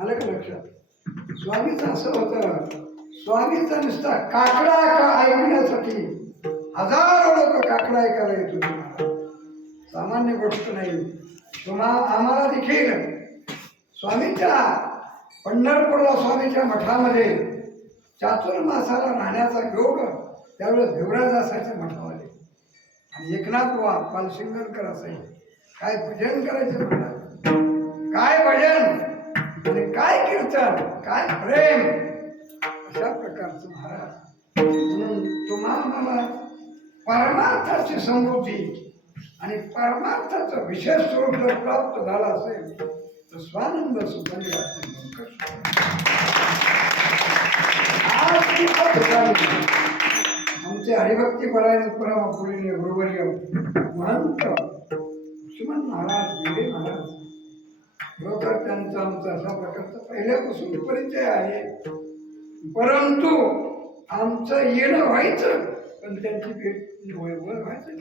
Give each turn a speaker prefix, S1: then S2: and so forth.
S1: आलं का लक्षात? स्वामीचं असं होतं स्वामीचा नुसता काकडा का ऐकण्यासाठी हजारो लोक काकडा ऐकायला येत. होते सामान्य गोष्ट नाही. तुम्हा आम्हाला देखील स्वामीच्या पंढरपूरला स्वामीच्या मठामध्ये चातुर्मासाला राहण्याचा योग त्यावेळेस देवराज असायच्या मठामध्ये. आणि एकनाथ वा पालसिंगणकर असायचे काय भजन करायचं म्हणतात? काय कीर्तन? काय प्रेम? अशा प्रकारचं महाराज. म्हणून तुम्हाला मला परमार्थाची समृद्धी आणि परमार्थाचा विशेष स्वरूप जर प्राप्त झाला असेल तर स्वानंद सुखाने आमचे हरिभक्ती परायण परम पुरीने गुरुवर्य महंत लक्ष्मण महाराज गिरे महाराज. खरोखर त्यांचा आमचा असा प्रकार पहिल्यापासून परिचय आहे. परंतु आमचं येणं व्हायचं पण त्यांची भेट व्हायचं.